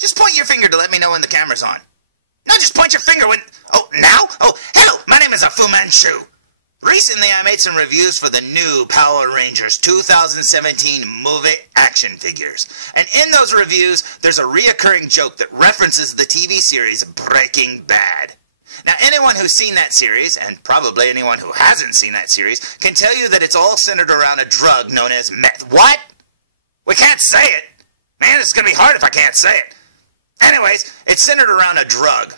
Just point your finger to let me know when the camera's on. No, just point your finger when... Oh, now? Oh, hello, my name is Fu Manchu. Recently, I made some reviews for the new Power Rangers 2017 movie action figures. And in those reviews, there's a reoccurring joke that references the TV series Breaking Bad. Now, anyone who's seen that series, and probably anyone who hasn't seen that series, can tell you that it's all centered around a drug known as meth. What? We can't say it. Man, it's going to be hard if I can't say it. Anyways, it's centered around a drug.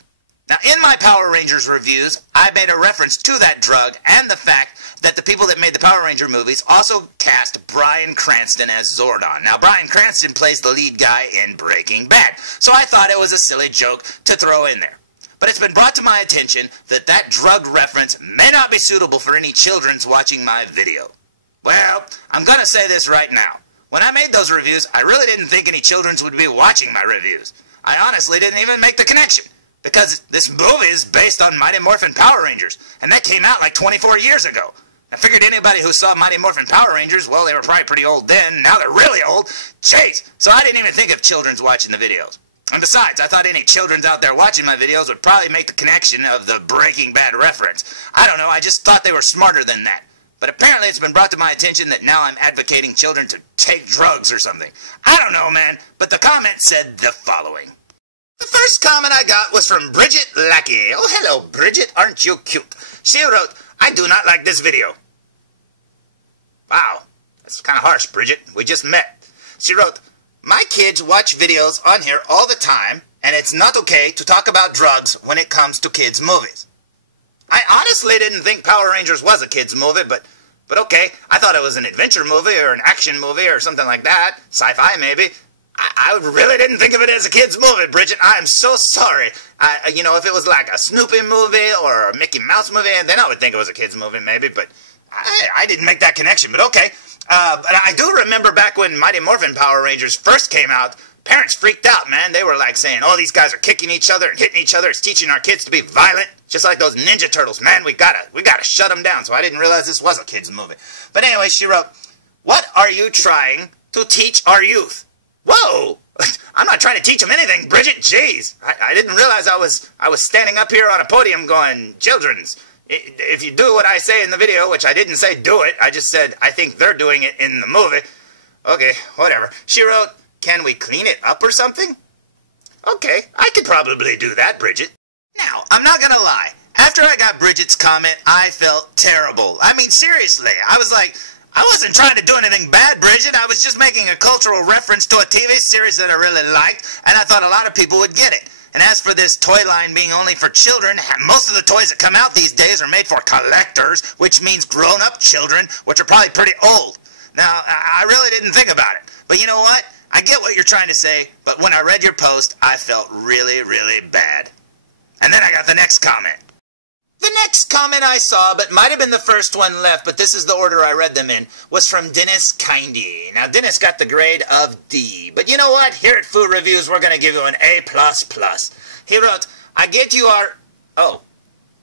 Now, in my Power Rangers reviews, I made a reference to that drug and the fact that the people that made the Power Ranger movies also cast Bryan Cranston as Zordon. Now, Bryan Cranston plays the lead guy in Breaking Bad, so I thought it was a silly joke to throw in there. But it's been brought to my attention that that drug reference may not be suitable for any children's watching my video. Well, I'm going to say this right now. When I made those reviews, I really didn't think any children's would be watching my reviews. I honestly didn't even make the connection. Because this movie is based on Mighty Morphin Power Rangers, and that came out like 24 years ago. I figured anybody who saw Mighty Morphin Power Rangers, well, they were probably pretty old then, now they're really old. Jeez! So I didn't even think of children's watching the videos. And besides, I thought any children's out there watching my videos would probably make the connection of the Breaking Bad reference. I don't know, I just thought they were smarter than that. But apparently it's been brought to my attention that now I'm advocating children to take drugs or something. I don't know, man, but the comment said the following. The first comment I got was from Bridget Lackey. Oh, hello, Bridget. Aren't you cute? She wrote, I do not like this video. Wow. That's kind of harsh, Bridget. We just met. She wrote, my kids watch videos on here all the time, and it's not okay to talk about drugs when it comes to kids' movies. I honestly didn't think Power Rangers was a kids' movie, but okay. I thought it was an adventure movie or an action movie or something like that. Sci-fi, maybe. I really didn't think of it as a kid's movie, Bridget. I am so sorry. You know, if it was like a Snoopy movie or a Mickey Mouse movie, then I would think it was a kid's movie, maybe. But I didn't make that connection, but okay. But I do remember back when Mighty Morphin Power Rangers first came out, parents freaked out, man. They were like saying, oh, these guys are kicking each other and hitting each other. It's teaching our kids to be violent, just like those Ninja Turtles. Man, we gotta shut them down. So I didn't realize this was a kid's movie. But anyway, she wrote, what are you trying to teach our youth? Whoa! I'm not trying to teach them anything, Bridget. Jeez. I didn't realize I was standing up here on a podium going, children's, if you do what I say in the video, which I didn't say do it, I just said I think they're doing it in the movie. Okay, whatever. She wrote, can we clean it up or something? Okay, I could probably do that, Bridget. Now, I'm not gonna lie. After I got Bridget's comment, I felt terrible. I mean, seriously, I was like, I wasn't trying to do anything bad, Bridget. I was just making a cultural reference to a TV series that I really liked, and I thought a lot of people would get it. And as for this toy line being only for children, most of the toys that come out these days are made for collectors, which means grown-up children, which are probably pretty old. Now, I really didn't think about it. But you know what? I get what you're trying to say, but when I read your post, I felt really, really bad. And then I got the next comment. The next comment I saw, but might have been the first one left, but this is the order I read them in, was from Dennis Kindy. Now, Dennis got the grade of D. But you know what? Here at Food Reviews, we're going to give you an A++. He wrote, I get you are... Oh,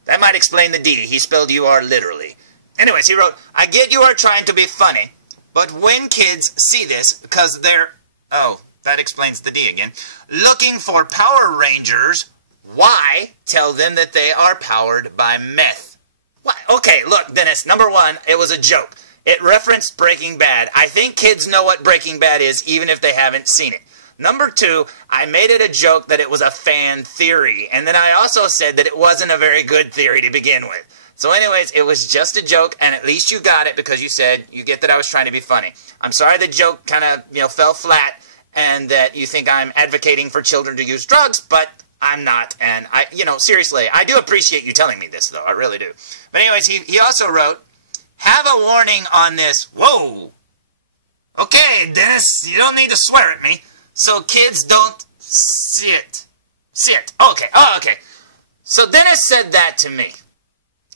that might explain the D. He spelled you are literally. Anyways, he wrote, I get you are trying to be funny, but when kids see this, because they're... Oh, that explains the D again. Looking for Power Rangers... Why tell them that they are powered by meth? What? Okay, look, Dennis, number one, it was a joke. It referenced Breaking Bad. I think kids know what Breaking Bad is, even if they haven't seen it. Number two, I made it a joke that it was a fan theory. And then I also said that it wasn't a very good theory to begin with. So anyways, it was just a joke, and at least you got it because you said, you get that I was trying to be funny. I'm sorry the joke kind of, fell flat, and that you think I'm advocating for children to use drugs, but... I'm not, and seriously, I do appreciate you telling me this, though, I really do. But anyways, he also wrote, have a warning on this. Whoa! Okay, Dennis, you don't need to swear at me, so kids don't see it. Okay, okay. So Dennis said that to me.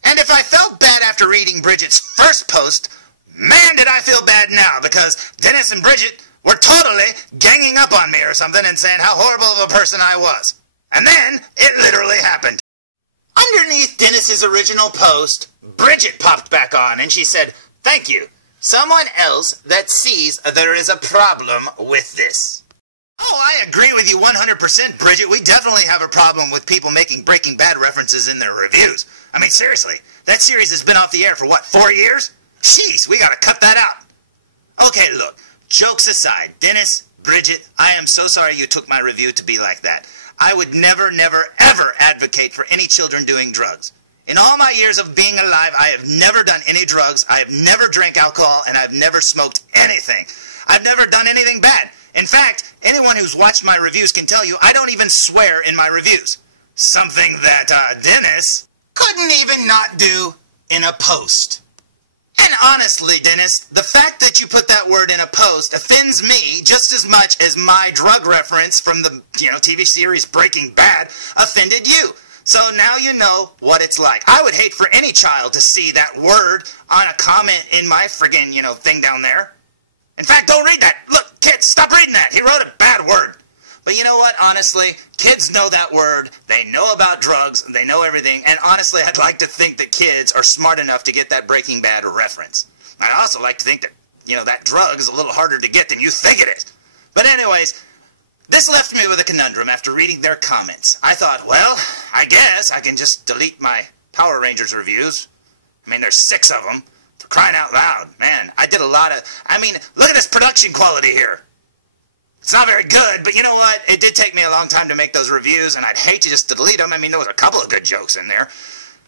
And if I felt bad after reading Bridget's first post, man, did I feel bad now, because Dennis and Bridget were totally ganging up on me or something and saying how horrible of a person I was. And then, it literally happened. Underneath Dennis's original post, Bridget popped back on and she said, thank you. Someone else that sees there is a problem with this. Oh, I agree with you 100%, Bridget. We definitely have a problem with people making Breaking Bad references in their reviews. I mean, seriously, that series has been off the air for, what, 4 years? Jeez, we gotta cut that out. Okay, look, jokes aside, Dennis, Bridget, I am so sorry you took my review to be like that. I would never, never, ever advocate for any children doing drugs. In all my years of being alive, I have never done any drugs, I have never drank alcohol, and I've never smoked anything. I've never done anything bad. In fact, anyone who's watched my reviews can tell you I don't even swear in my reviews. Something that Dennis couldn't even not do in a post. And honestly, Dennis, the fact that you put that word in a post offends me just as much as my drug reference from the, TV series Breaking Bad offended you. So now you know what it's like. I would hate for any child to see that word on a comment in my friggin', thing down there. In fact, don't read that. Look, kids, stop reading that. He wrote a bad word. But you know what, honestly, kids know that word, they know about drugs, they know everything, and honestly, I'd like to think that kids are smart enough to get that Breaking Bad reference. I'd also like to think that, that drug is a little harder to get than you think it is. But anyways, this left me with a conundrum after reading their comments. I thought, well, I guess I can just delete my Power Rangers reviews. I mean, there's 6 of them. For crying out loud, man, I did a lot of, look at this production quality here. It's not very good, but you know what? It did take me a long time to make those reviews, and I'd hate to just delete them. I mean, there was a couple of good jokes in there.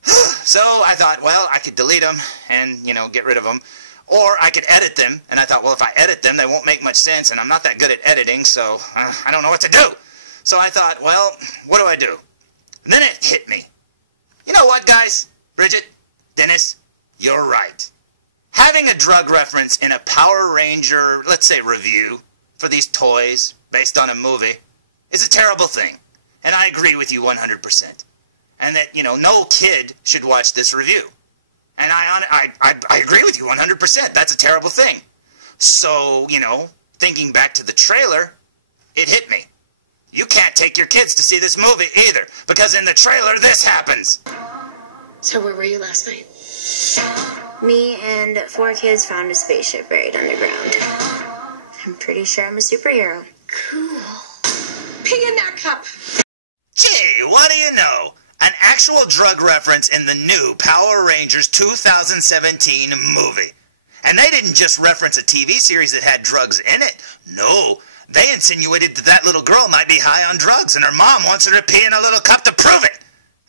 So I thought, well, I could delete them and, get rid of them. Or I could edit them, and I thought, well, if I edit them, they won't make much sense, and I'm not that good at editing, so I don't know what to do. So I thought, well, what do I do? And then it hit me. You know what, guys? Bridget, Dennis, you're right. Having a drug reference in a Power Ranger, let's say, review for these toys based on a movie is a terrible thing. And I agree with you 100%. And that, no kid should watch this review. And I agree with you 100%. That's a terrible thing. So, thinking back to the trailer, it hit me. You can't take your kids to see this movie either, because in the trailer this happens. So where were you last night? Me and 4 kids found a spaceship buried underground. I'm pretty sure I'm a superhero. Cool. Pee in that cup. Gee, what do you know? An actual drug reference in the new Power Rangers 2017 movie. And they didn't just reference a TV series that had drugs in it. No, they insinuated that that little girl might be high on drugs and her mom wants her to pee in a little cup to prove it.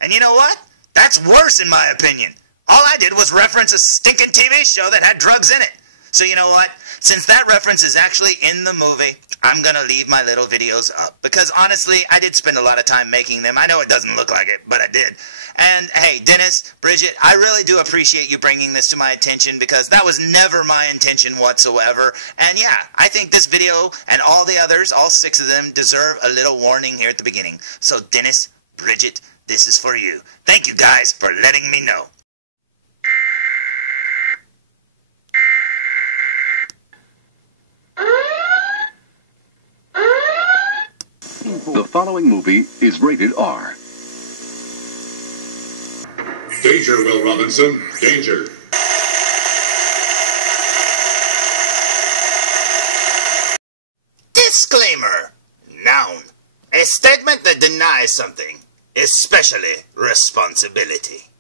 And you know what? That's worse in my opinion. All I did was reference a stinking TV show that had drugs in it. So you know what? Since that reference is actually in the movie, I'm going to leave my little videos up. Because honestly, I did spend a lot of time making them. I know it doesn't look like it, but I did. And hey, Dennis, Bridget, I really do appreciate you bringing this to my attention because that was never my intention whatsoever. And yeah, I think this video and all the others, all 6 of them, deserve a little warning here at the beginning. So Dennis, Bridget, this is for you. Thank you guys for letting me know. The following movie is rated R. Danger, Will Robinson. Danger. Disclaimer. Noun. A statement that denies something, especially responsibility.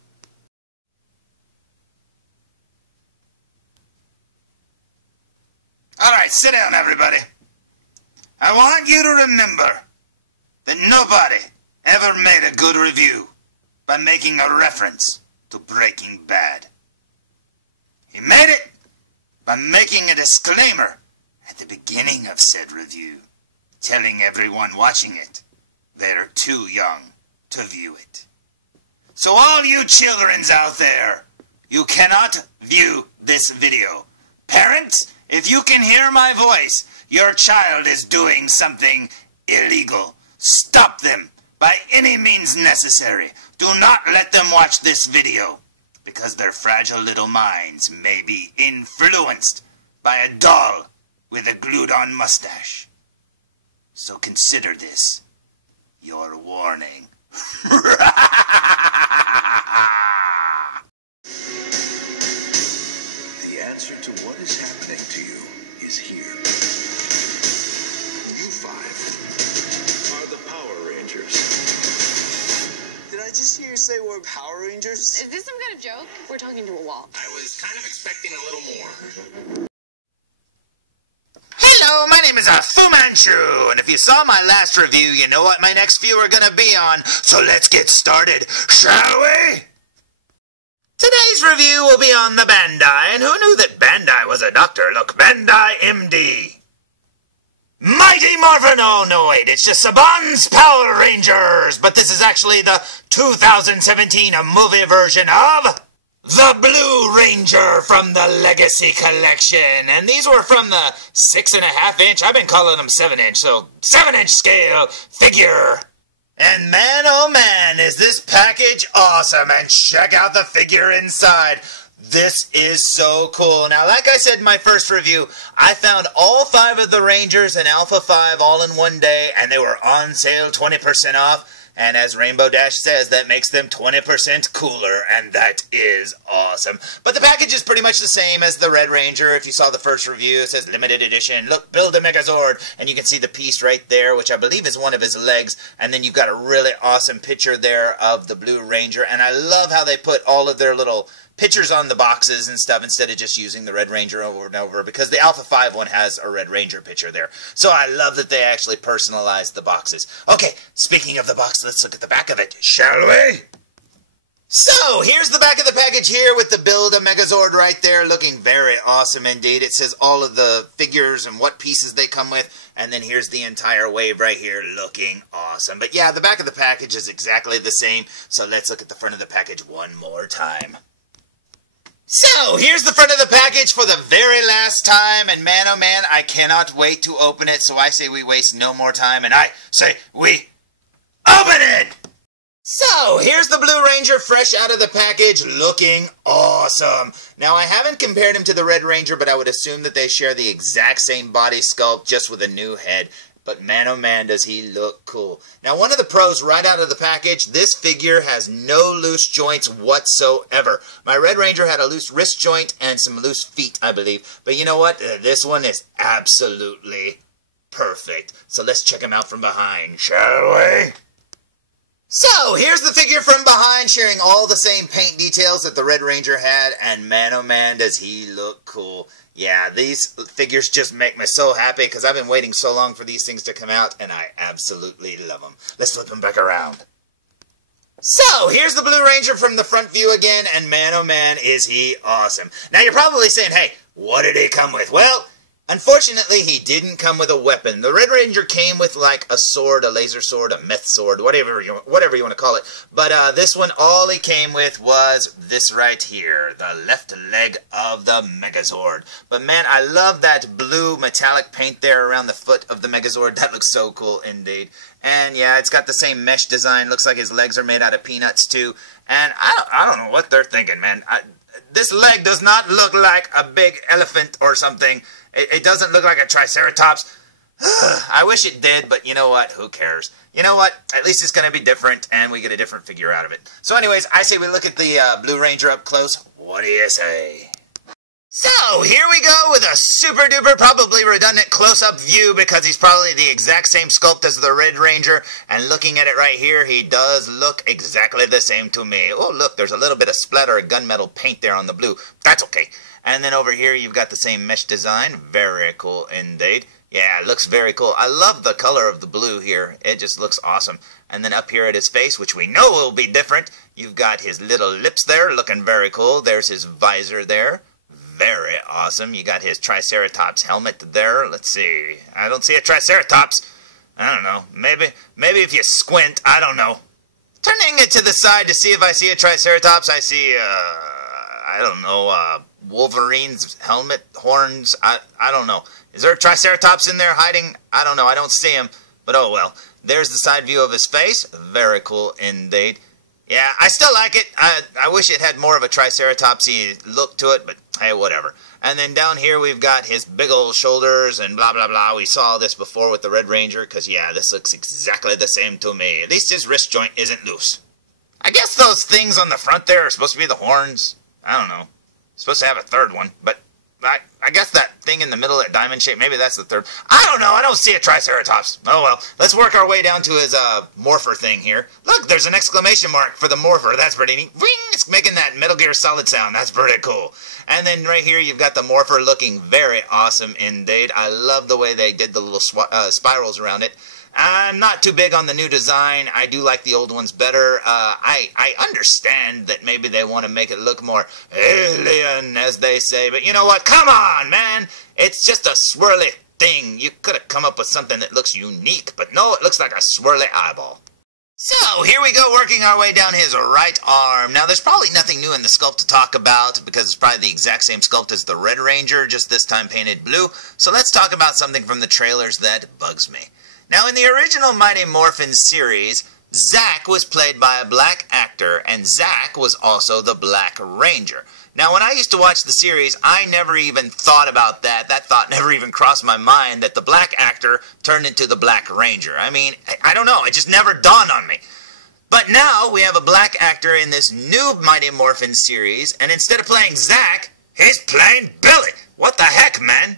Alright, sit down everybody. I want you to remember that nobody ever made a good review by making a reference to Breaking Bad. He made it by making a disclaimer at the beginning of said review, telling everyone watching it they're too young to view it. So all you childrens out there, you cannot view this video. Parents, if you can hear my voice, your child is doing something illegal. Stop them by any means necessary. Do not let them watch this video because their fragile little minds may be influenced by a doll with a glued-on mustache. So consider this your warning. The answer to what is happening to you is here. You 5 a joke? We're talking to a wall. I was kind of expecting a little more. Hello, my name is Fu Manchu, and if you saw my last review, you know what my next few are gonna be on, so let's get started, shall we? Today's review will be on the Bandai, and who knew that Bandai was a doctor? Look, Bandai MD. Mighty Morphin, oh no wait, it's just Saban's Power Rangers, but this is actually the 2017 movie version of the Blue Ranger from the Legacy Collection, and these were from the 6.5 inch, I've been calling them 7 inch, so 7 inch scale figure. And man, oh man, is this package awesome, and check out the figure inside. This is so cool. Now, like I said in my first review, I found all 5 of the Rangers and Alpha 5 all in one day, and they were on sale 20% off. And as Rainbow Dash says, that makes them 20% cooler, and that is awesome. But the package is pretty much the same as the Red Ranger. If you saw the first review, it says limited edition. Look, build a Megazord, and you can see the piece right there, which I believe is one of his legs. And then you've got a really awesome picture there of the Blue Ranger. And I love how they put all of their little pictures on the boxes and stuff instead of just using the Red Ranger over and over, because the Alpha 5 one has a Red Ranger picture there. So I love that they actually personalized the boxes. Okay, speaking of the box, let's look at the back of it, shall we? So, here's the back of the package here with the Build a Megazord right there, looking very awesome indeed. It says all of the figures and what pieces they come with, and then here's the entire wave right here looking awesome. But yeah, the back of the package is exactly the same, so let's look at the front of the package one more time. So, here's the front of the package for the very last time, and man oh man, I cannot wait to open it, so I say we waste no more time, and I say we open it! So, here's the Blue Ranger fresh out of the package, looking awesome. Now, I haven't compared him to the Red Ranger, but I would assume that they share the exact same body sculpt, just with a new head. But man, oh man, does he look cool. Now, one of the pros right out of the package, this figure has no loose joints whatsoever. My Red Ranger had a loose wrist joint and some loose feet, I believe. But you know what? This one is absolutely perfect. So let's check him out from behind, shall we? So, here's the figure from behind, sharing all the same paint details that the Red Ranger had, and man oh man, does he look cool. Yeah, these figures just make me so happy, because I've been waiting so long for these things to come out, and I absolutely love them. Let's flip them back around. So, here's the Blue Ranger from the front view again, and man oh man, is he awesome. Now, you're probably saying, hey, what did he come with? Well, unfortunately, he didn't come with a weapon. The Red Ranger came with like a sword, a laser sword, a meth sword, whatever you want to call it. But this one, all he came with was this right here, the left leg of the Megazord. But man, I love that blue metallic paint there around the foot of the Megazord. That looks so cool indeed. And yeah, it's got the same mesh design. Looks like his legs are made out of peanuts too. And I don't know what they're thinking, man. This leg does not look like a big elephant or something. It doesn't look like a Triceratops. I wish it did, but you know what? Who cares? You know what? At least it's going to be different, and we get a different figure out of it. So anyways, I say we look at the Blue Ranger up close. What do you say? So, here we go with a super duper, probably redundant close-up view, because he's probably the exact same sculpt as the Red Ranger, and looking at it right here, he does look exactly the same to me. Oh, look, there's a little bit of splatter of gunmetal paint there on the blue. That's okay. And then over here, you've got the same mesh design. Very cool indeed. Yeah, it looks very cool. I love the color of the blue here. It just looks awesome. And then up here at his face, which we know will be different, you've got his little lips there, looking very cool. There's his visor there. Very awesome. You got his Triceratops helmet there. Let's see. I don't see a Triceratops. I don't know. Maybe if you squint, I don't know. Turning it to the side to see if I see a Triceratops, I see, I don't know, Wolverine's helmet, horns, I don't know. Is there a Triceratops in there hiding? I don't know. I don't see him, but oh well. There's the side view of his face. Very cool indeed. Yeah, I still like it. I wish it had more of a Triceratopsy look to it, but hey, whatever. And then down here we've got his big old shoulders and blah, blah, blah. We saw this before with the Red Ranger, because yeah, this looks exactly the same to me. At least his wrist joint isn't loose. I guess those things on the front there are supposed to be the horns. I don't know. Supposed to have a third one, but I guess that thing in the middle, that diamond shape, maybe that's the third. I don't know. I don't see a Triceratops. Oh, well. Let's work our way down to his morpher thing here. Look, there's an exclamation mark for the morpher. That's pretty neat. Ring! It's making that Metal Gear Solid sound. That's pretty cool. And then right here, you've got the morpher looking very awesome indeed. I love the way they did the little spirals around it. I'm not too big on the new design. I do like the old ones better. I understand that maybe they want to make it look more alien, as they say. But you know what? Come on, man. It's just a swirly thing. You could have come up with something that looks unique. But no, it looks like a swirly eyeball. So, here we go, working our way down his right arm. Now, there's probably nothing new in the sculpt to talk about, because it's probably the exact same sculpt as the Red Ranger, just this time painted blue. So let's talk about something from the trailers that bugs me. Now, in the original Mighty Morphin series, Zack was played by a black actor, and Zack was also the Black Ranger. Now, when I used to watch the series, I never even thought about that. That thought never even crossed my mind, that the black actor turned into the Black Ranger. I mean, I don't know. It just never dawned on me. But now, we have a black actor in this new Mighty Morphin series, and instead of playing Zack, he's playing Billy. What the heck, man?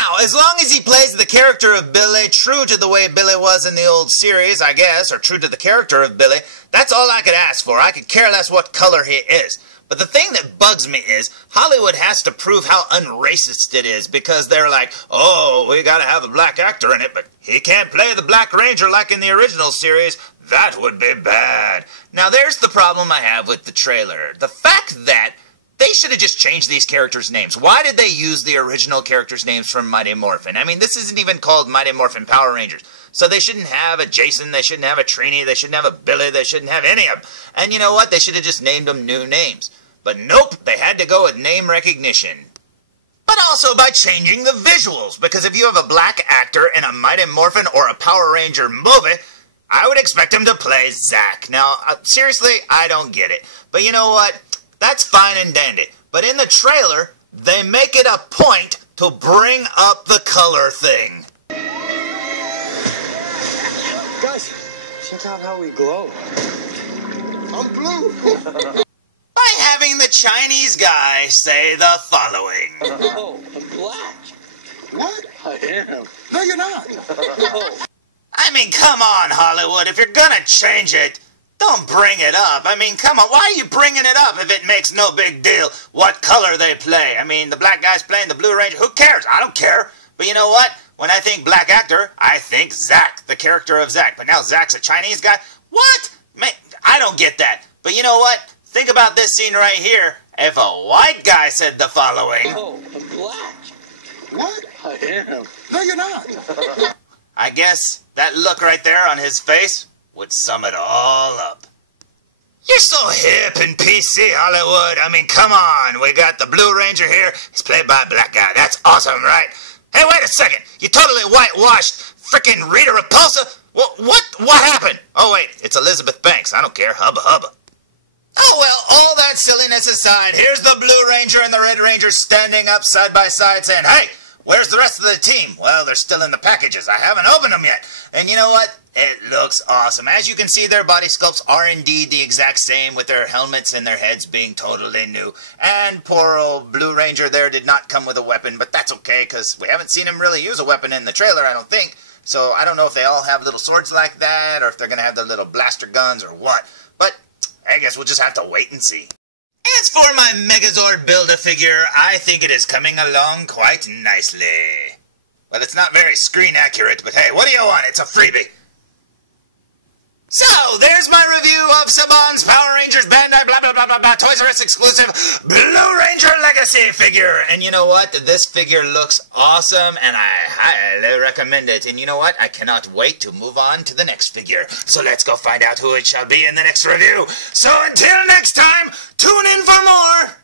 Now, as long as he plays the character of Billy, true to the way Billy was in the old series, I guess, or true to the character of Billy, that's all I could ask for. I could care less what color he is. But the thing that bugs me is, Hollywood has to prove how unracist it is, because they're like, oh, we gotta have a black actor in it, but he can't play the Black Ranger like in the original series. That would be bad. Now, there's the problem I have with the trailer. The fact that they should have just changed these characters' names. Why did they use the original characters' names from Mighty Morphin? I mean, this isn't even called Mighty Morphin Power Rangers. So they shouldn't have a Jason, they shouldn't have a Trini, they shouldn't have a Billy, they shouldn't have any of them. And you know what? They should have just named them new names. But nope, they had to go with name recognition. But also by changing the visuals, because if you have a black actor in a Mighty Morphin or a Power Ranger movie, I would expect him to play Zack. Now, seriously, I don't get it. But you know what? That's fine and dandy. But in the trailer, they make it a point to bring up the color thing. Guys, check out how we glow. I'm blue. By having the Chinese guy say the following. Oh, I'm black. What? I am. No, you're not. I mean, come on, Hollywood. If you're gonna change it, don't bring it up. I mean, come on. Why are you bringing it up if it makes no big deal what color they play? I mean, the black guy's playing the Blue Ranger. Who cares? I don't care. But you know what? When I think black actor, I think Zack, the character of Zack. But now Zack's a Chinese guy? What? Man, I don't get that. But you know what? Think about this scene right here. If a white guy said the following. Oh, I'm black. What? I am. No, you're not. I guess that look right there on his face would sum it all up. You're so hip and PC, Hollywood. I mean, come on. We got the Blue Ranger here. He's played by a black guy. That's awesome, right? Hey, wait a second. You totally whitewashed frickin' Rita Repulsa. What happened? Oh, wait. It's Elizabeth Banks. I don't care. Hubba hubba. Oh, well, all that silliness aside, here's the Blue Ranger and the Red Ranger standing up side by side saying, hey, where's the rest of the team? Well, they're still in the packages. I haven't opened them yet. And you know what? It looks awesome. As you can see, their body sculpts are indeed the exact same, with their helmets and their heads being totally new. And poor old Blue Ranger there did not come with a weapon, but that's okay, because we haven't seen him really use a weapon in the trailer, I don't think. So I don't know if they all have little swords like that, or if they're going to have their little blaster guns, or what. But I guess we'll just have to wait and see. As for my Megazord Build-A-Figure, I think it is coming along quite nicely. Well, it's not very screen accurate, but hey, what do you want? It's a freebie. So, there's my review of Saban's Power Rangers Bandai blah blah blah blah blah Toys R Us exclusive Blue Ranger Legacy figure. And you know what? This figure looks awesome, and I highly recommend it. And you know what? I cannot wait to move on to the next figure. So let's go find out who it shall be in the next review. So until next time, tune in for more.